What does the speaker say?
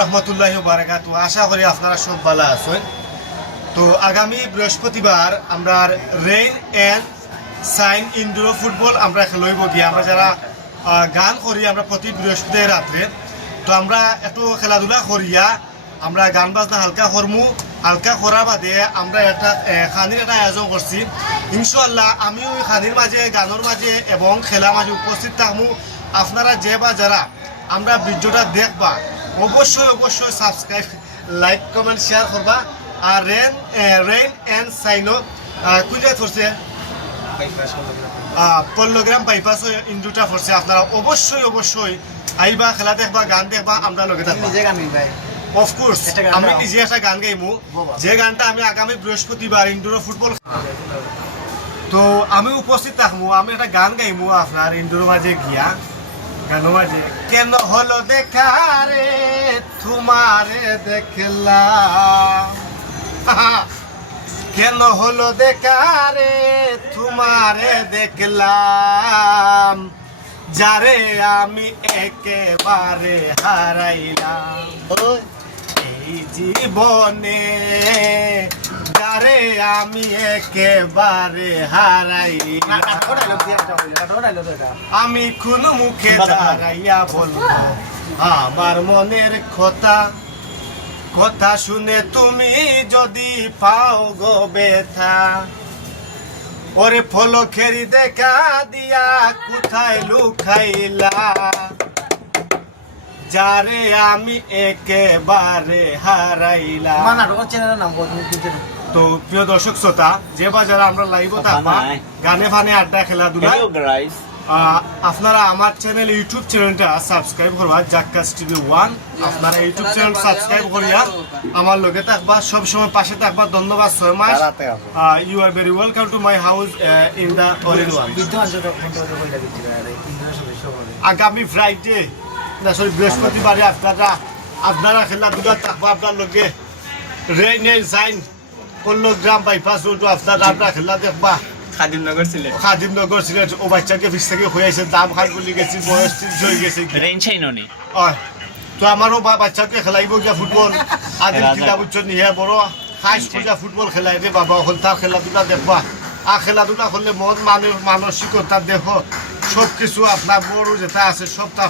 রহমতুল্লাহি ওয়া বারাকাতু। আশা করি আপনারা সব ভালো আছেন। তো আগামী বৃহস্পতিবার আমরা rain and shine indoor football আমরা খেলব গিয়ে আমরা যারা গান করি আমরা প্রতি বৃহস্পতিবার রাত্রে। তো আমরা একটু খেলাধুলা করিয়া আমরা গান বাজনা হালকা করমু। হালকা করার বাদে আমরা একটা খানির একটা আয়োজন করছি। ইনশাআল্লাহ আমি ওই খানির মাঝে গানের মাঝে এবং খেলার মাঝে উপস্থিত থাকবো। আপনারা যে বা যারা আমরা ভিডিওটা দেখবা অবশ্যই সাবস্ক্রাইব লাইক কমেন্ট শেয়ার করবা। আর রেইন এন্ড সাইনো কোন জায়গায় পড়ছে পল্লগ্রাম বাইপাস ইন্ডুটা পড়ছে। আপনারা অবশ্যই আইবা, খেলা দেখবা, গান দেখবা, আমরা লগে থাকবা। অফকোর্স আমি নিজে একটা গান গাইমু, যে গানটা আমি আগামী বৃহস্পতিবার ইনডোর ফুটবল। তো আমি উপস্থিত থাকবো, আমি একটা গান গাইমু আপনার ইনডোর মাঝে গিয়া। গান মাঝে কেন হলো দেখা রে তোমারে দেখলাম, কেন হলো দেখা রে তোমারে দেখলাম, যারে আমি একেবারে হারাইলাম এই জীবনে, যারে আমি একেবারে হারাইলাম। আমি কোন মুখে দাঁড়াইয়া বলবো আমার মনের কথা শুনে তুমি যদি পাও গো ব্যথা, ওরে ফলকেরি দেখা দিয়া কোথায় লুকাইলা, যারে আমি একেবারে হারাইলাম। তো প্রিয় দর্শক শ্রোতা, যে বা যারা আমরা লাইভ থাকবা গানে ফানে আড্ডা খেলাধুলা, আপনারা আমার চ্যানেল ইউটিউব চ্যানেলটা সাবস্ক্রাইব করবা জাক্কাস টিভি 1। আপনারা ইউটিউব চ্যানেল সাবস্ক্রাইব করিয়া আমার লগে থাকবা, সব সময় পাশে থাকবা। ধন্যবাদ so much. You are very welcome to my house in the orange one. আগামী ফ্রাইডে সরি বৃহস্পতিবারে আপনারা খেলাধুলা থাকবা। আপনার লগে রেইন এন্ড সাইন পল্লগ্রাম বাইপাস রোড আপনারা খেলা দেখবা। খাদিমনগর সিলেট ও বাচ্চাকে ফিস থেকে হয়ে আছে, দাম খান গুলি গেছি, বয়স 30 হয়ে গেছে। তো আমারও বাচ্চাকে খেলাইব গিয়া ফুটবল। আদিল কিতাব উচ্চ নিয়ে বড় হাই স্কুল ফুটবল খেলাই রে বাবা, হল তার খেলাধুলা দেখবা। আর খেলাধুলা করলে মন মানসিকতা দেখো সবকিছু আপনার বড় যেটা আছে সব তার